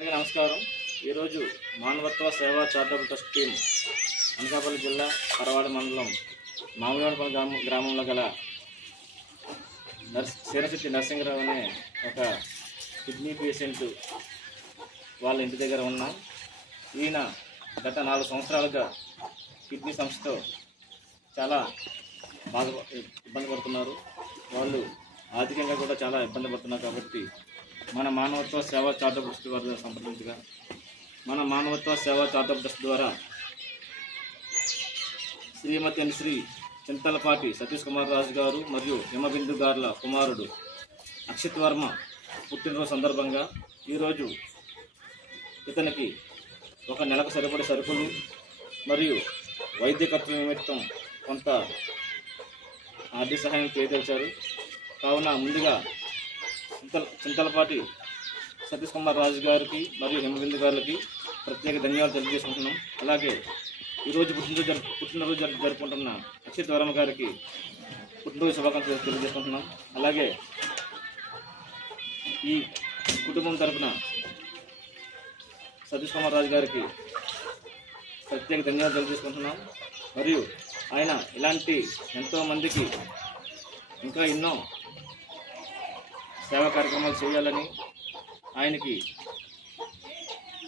అందరికీ నమస్కారం. ఈరోజు మానవత్వ సేవా చారిటబుల్ ట్రస్ట్ టీం అనకాపల్లి జిల్లా పరవాడ మండలం మామిడివాడపల్లి గ్రామంలో గల శీరశెట్టి నరసింహరావు అనే ఒక కిడ్నీ పేషెంట్ వాళ్ళ ఇంటి దగ్గర ఉన్నాం. ఈయన గత 4 సంవత్సరాలుగా కిడ్నీ సమస్యతో చాలా ఇబ్బంది పడుతున్నారు. వాళ్ళు ఆర్థికంగా కూడా చాలా ఇబ్బంది పడుతున్నారు. కాబట్టి మన మానవత్వ సేవా చారిటబుల్ ట్రస్ట్ వారిని సంప్రదించగా మన మానవత్వ సేవా చారిటబుల్ ట్రస్ట్ ద్వారా శ్రీమతి శ్రీ చింతలపాటి సతీష్ కుమార్ రాజు గారు మరియు హిమబిందు గారుల కుమారుడు అక్షిత్ వర్మ పుట్టినరోజు సందర్భంగా ఈరోజు ఇతనికి ఒక నెలకు సరిపడే సరుకులు మరియు వైద్య ఖర్చుల నిమిత్తం కొంత ఆర్థిక సహాయం చేయదలిచారు. కావున ముందుగా చింతలపాటి సతీష్ కుమార్ రాజు గారికి మరియు హిమబిందు గారికి ప్రత్యేక ధన్యవాదాలు తెలియజేసుకుంటున్నాం. అలాగే ఈరోజు పుట్టినరోజు జరుపుకుంటున్న అక్షిత్ వర్మ గారికి పుట్టినరోజు శుభాకాంక్షలు తెలియజేసుకుంటున్నాం. అలాగే ఈ కుటుంబం తరపున సతీష్ కుమార్ రాజు గారికి ప్రత్యేక ధన్యవాదాలు తెలియజేసుకుంటున్నాం. మరియు ఆయన ఇలాంటి ఎంతోమందికి ఇంకా ఎన్నో సేవా కార్యక్రమాలు చేయాలని ఆయనకి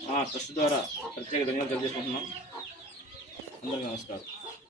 మా ట్రస్ట్ ద్వారా ప్రత్యేక ధన్యవాదాలు తెలియజేసుకుంటున్నాం. అందరికీ నమస్కారం.